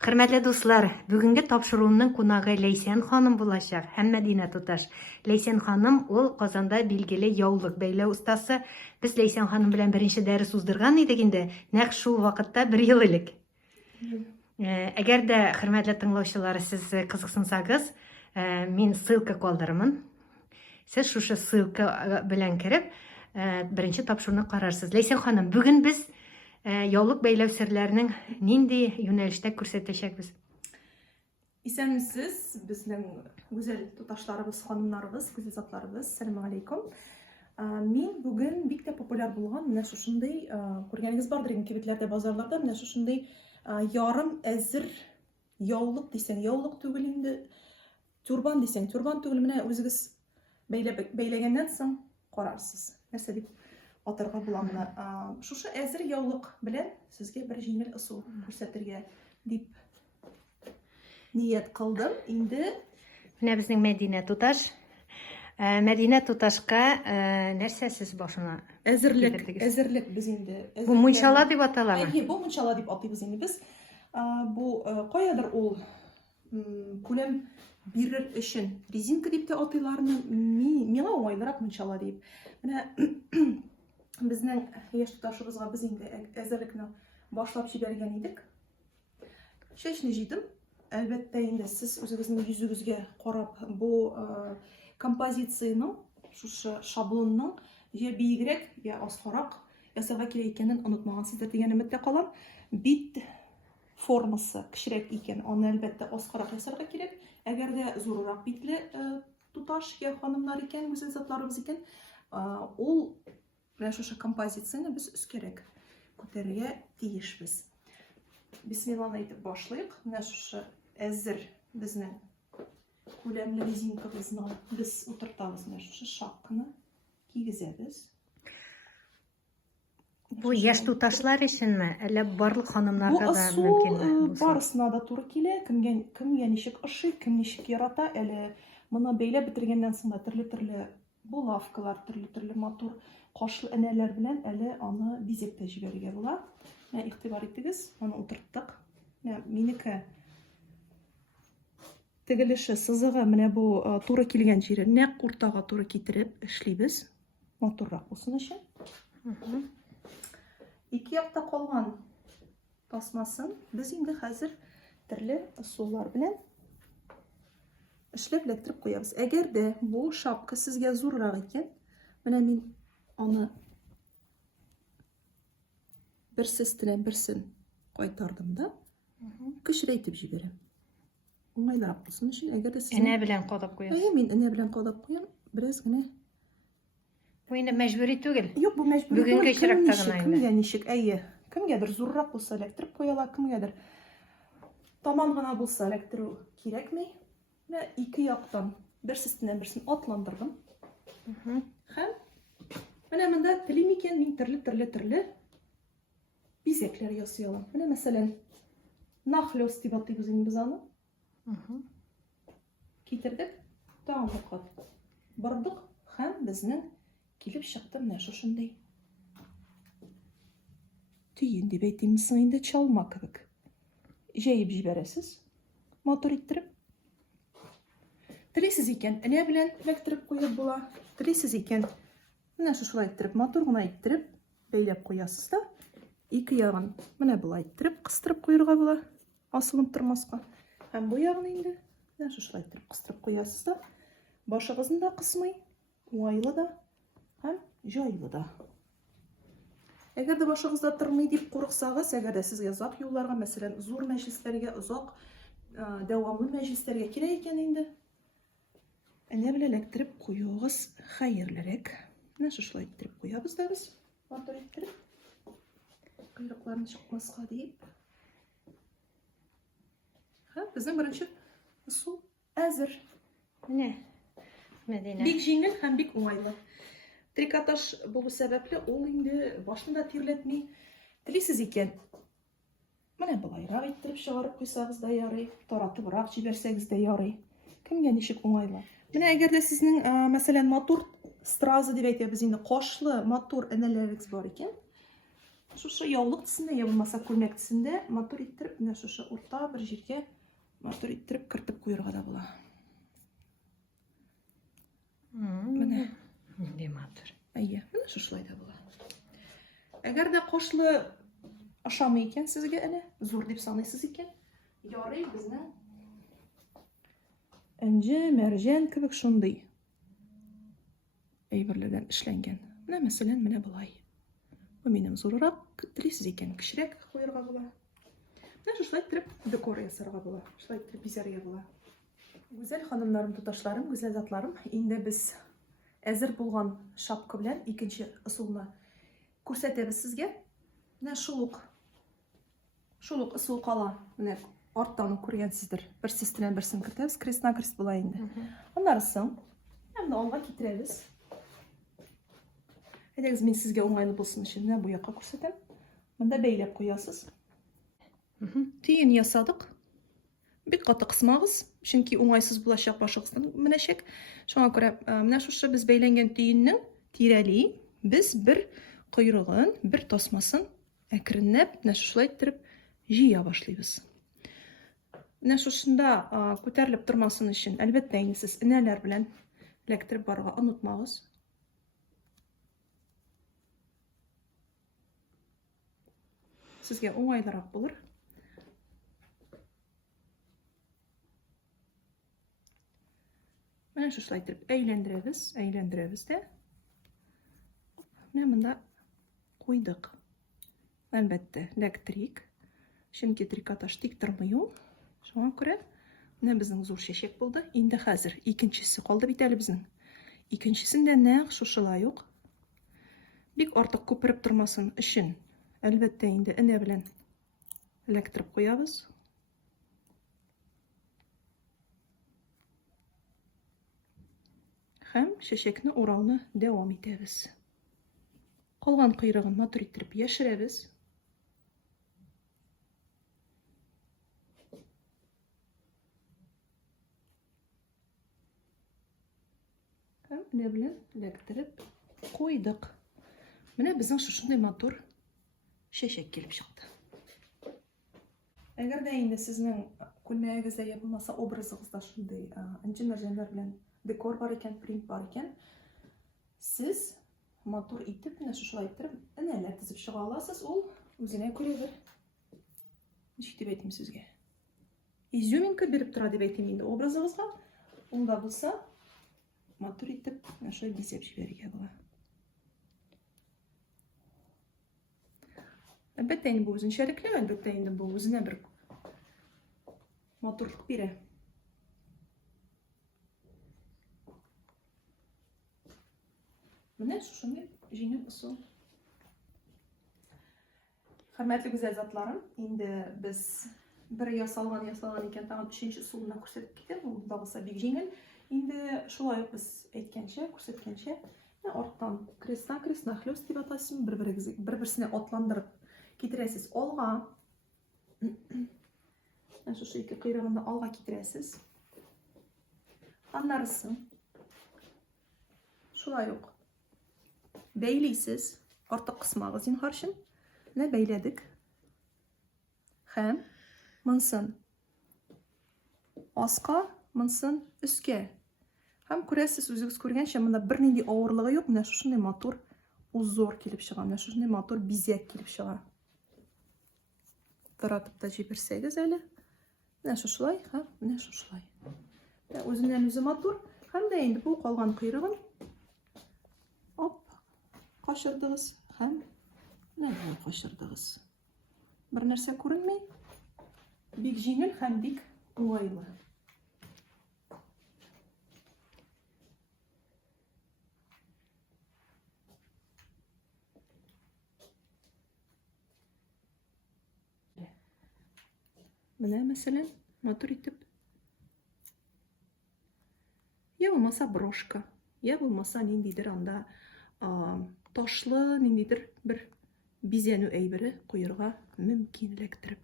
Хөрмәтле дуслар, бүгенге тапшыруның кунагы Ләйсән ханым булачак һәм Мәдинә туташ. Ләйсән ханым ул Казанда билгеле яулык бәйләү ustaсы. Без Ләйсән ханым белән беренче дәрес уздырган идек инде, нәкъ шул вакытта 1 ел элек. Әгәр дә хөрмәтле тыңлаучылар сез кызыксынсагыз, мин ссылка калдырырмын. Сез шушы ссылка белән кереп, беренче тапшыруны карарсыз. Ләйсән ханым, бүген без яулык бәйләү серләренең нинди юнәлештә күрсәтәчәкбез? Исәнмесез, безнең гүзәл туташларыбыз, ханымнарыбыз, гүзәл затларыбыз, сәлам алейкум. Мин бүген бик тә популяр булган, менә шушындый, күргәнегез бардыр инде кибетләрдә, базарларда, менә шушындый ярым әзер яулык дисәң, яулык түгел инде, тюрбан дисәң, тюрбан түгел, менә үзегез бәйләгәннән соң карарсыз. Нәрсә дип атырга була моны. Шушы әзер яулык белән сезгә бер җиңел ысул күрсәтергә дип ният кылдым. Инде Менә безнең Мәдинә туташ. Мәдинә туташка нәрсә сез башына? Әзерлек без инде. Бу мунчала дип аталамы? Әйе, бу мунчала дип атыйбыз инде без. Бу каядыр ул күләм бирер өчен резинка дип тә атыйларны, миңа уңайлырак мунчала дип. Менә безнең яшь туташыбызга без инде әзерлекне башлап җибәргән идек. Чәчне җыйдым. Әлбәттә инде сез үзегезнең йөзегезгә карап бу композицияның, шушы шаблонның я биегрәк, я аскарак ясарга кирәк икәнен онытмагансыздыр дигән өметтә калам. Бит формасы кечерәк икән, аны әлбәттә аскарак ясарга кирәк. Әгәр дә зуррак битле туташ я ханымнар икән, гүзәл затларыбыз икән, ул менә шушы композицияны без үскәрәк күтәрергә тиешбез. Бисмиллаһ әйтеп башлыйк. Менә шушы әзер безнең күләмле резинкабызны без утыртабыз. Менә шушы шапканы кигезәбез. Бу яшь туташлар өченме, әллә барлык ханымнарга да мөмкинме? Бу барысына да туры килә. Кемгә ничек ошый, кем ничек ярата, әле моны бәйләп бетергәннән соң да төрле булавкалар, төрле матур кашлы энәләр белән әле аны бизеп тә җибәрергә була. Менә игътибар итегез, аны утырттык. Менә минеке тегелеше, сызыгы менә бу туры килгән җире нәкъ уртага туры китереп эшлибез. Матуррак булсын өчен. Ике якта калган тасмасын без инде хәзер төрле ысуллар белән эшләп эләктереп куябыз. Әгәр дә бу шапка сезгә зуррак икән, менә мин аны берсе өстенә берсен кайтардым да, кечерәйтеп җибәрәм. Уңайлырак булсын өчен, әгәр дә сез Энә белән кадап куясыз. мин энә белән кадап куям, бераз гына. Бу инде мәҗбүри түгел. Юк, бу мәҗбүри. Бүгенге очракта гына инде. Кемгә ничек, әйе. Кемгәдер зуррак булса эләктереп куяла, кемгәдер таман гына булса эләктерү кирәкми. Менә ике яктан берсе өстенә берсен атландырдым. Һәм менә монда телим икән мин төрле бизәкләр ясый алам. Менә мәсәлән, нахлёс дип атыйбыз инде без аны. Китердек, тагын кат. Бардык һәм безнең килеп чыкты менә шушындый. Тиен дип әйтимез инде, чалма кебек. Җәеп җибәрәсез. Матур иттереп. Телисез икән, энә белән эләктереп куеп була. Телисез икән, менә шушылай иттереп, матур гына иттереп бәйләп куясыз да. Ике ягын менә булай иттереп кыстырып куярга була, асылынып тормаска. Һәм бу ягын инде менә шушылай иттереп кыстырып куясыз да. Башыгызны да кысмый, уңайлы да һәм җайлы да. Әгәр дә башыгызда тормый дип курыксагыз, әгәр дә сезгә озак юлларга, мәсәлән, зур мәҗлесләргә, озак дәвамлы мәҗлесләргә кирәк икән инде, энә белән эләктереп куюыгыз хәерлерәк. Менә шушылай иттереп куябыз да без. Матур иттереп. Койрыкларны чыкмаска дип. Безнең беренче ысул әзер. Менә Мәдинә. Бик җиңел һәм бик уңайлы. Трикотаж булу сәбәпле ул инде башында тирләтми. Телисез икән, менә булайрак иттереп чыгарып куйсагыз да ярый, таратыбрак җибәрсәгез дә ярый. Кемгә ничек уңайлы. Менә әгәр дә сезнең, мәсәлән, матур стразы дип әйтәбез инде, кашлы матур энәләрегез бар икән, Шушы яулык төсендә, я булмаса күлмәк төсендә матур иттереп, менә шушы урта бер җиргә матур иттереп кертеп куярга да була. Менә. Нинди матур. Әйе, менә шушылай да була. Әгәр дә кашлы ашамый икән сезгә әнә, зур дип саныйсыз икән, ярый безнең энҗе, мәрҗән кебек шундый әйберләрдән эшләнгән. Менә мәсәлән, менә булай. Бу минем зуррак телисез икән, кечерәк куярга була. Менә шулай итеп декор ясарга була. Шулай итеп бизәргә була. Гүзәл ханымнарым, туташларым, гүзәл затларым, инде без әзер булган шапка белән икенче ысулны күрсәтәбез сезгә. Менә шул ук ысул кала. Менә арттан күргәнсездер. Берсе өстенә берсен кертәбез, крест-на-крест була инде. Аннары соң, менә алга китерәбез. Әйдәгез, мин сезгә уңайлы булсын өчен менә бу якка күрсәтәм. Монда бәйләп куясыз. Тиен ясадык. Бик каты кысмагыз, чөнки уңайсыз булачак башыгыздан менәчәк. Шуңа күрә менә шушы без бәйләнгән тиеннең тирәли без бер койрыгын, бер тасмасын әкренләп, менә шулай итеп җыя башлыйбыз. Менә шушында күтәрелеп тормасын өчен, әлбәттә, инде сез энәләр белән эләктереп барырга онытмагыз. Сезгә уңайлырак булыр. Менә шулай итеп әйләндерәбез дә. Менә монда куйдык. Әлбәттә, эләктерик. Чөнки трикотаж тик тормый ул. Шуңа күрә менә безнең зур чәчәк булды. Инде хәзер икенчесе калды бит әле безнең. Икенчесендә нәкъ шушылай ук. Бик артык күпереп тормасын өчен, әлбәттә, инде энә белән эләктереп куябыз. Һәм чәчәкне урауны дәвам итәбез. Калган койрыгын матур итеп яшерәбез. Һәм энә белән эләктереп куйдык. Менә безнең шушындай матур чәчәк килеп чыкты. Әгәр дә инде сезнең күлмәгегездә я булмаса образыгызда шундый энҗе мәрҗәннәр белән декор бар икән, принт бар икән, сез матур итеп, менә шулай итеп энәләр тизеп чыга аласыз. Ул үзенә күрә бер, ничек дип әйтим сезгә, изюминка биреп тора дип әйтим инде образыгызга. Унда булса, матур итеп, менә шулай бизәп җибәрергә була. Әлбәттә, инде бу үзенчәлекле, әлбәттә, инде бу үзенә бер матурлык бирә. Менә шушындай җиңел ысул. Хөрмәтле гүзәл затларым, инде без бер ясалган икән, тагын өченче ысулны күрсәтеп китәм. Ул да булса бик җиңел. Инде шулай ук без әйткәнчә, күрсәткәнчә, арттан крест-на-крест, нахлёст дип атасым, бер-берсенә атландырып китерәсез алга. Шушы ике койрыгында алга китерәсез. Аннары соң шулай ук бәйлисез, артык кысмагыз зинһар өчен. Менә бәйләдек. Һәм монсын аска, монсын өскә. Һәм күрәсез, үзегез күргәнчә, монда бернинди авырлыгы юк. Менә шушындай матур узор килеп чыга. Менә шушындай матур бизәк килеп чыга. Таратып та җибәрсәгез әле. Менә шушылай, һәм менә шушылай. Үзеннән үзе матур. Һәм дә инде бу калган койрыгын качырдыгыз һәм менә бу качырдыгыз. Бер нәрсә күренми. Бик җиңел һәм бик уңайлы. Менә мәсәлән, матур итеп. Я булмаса брошка, я булмаса ниндидер анда ташлы, ниндидер бер бизәнү әйбере куярга мөмкин эләктереп.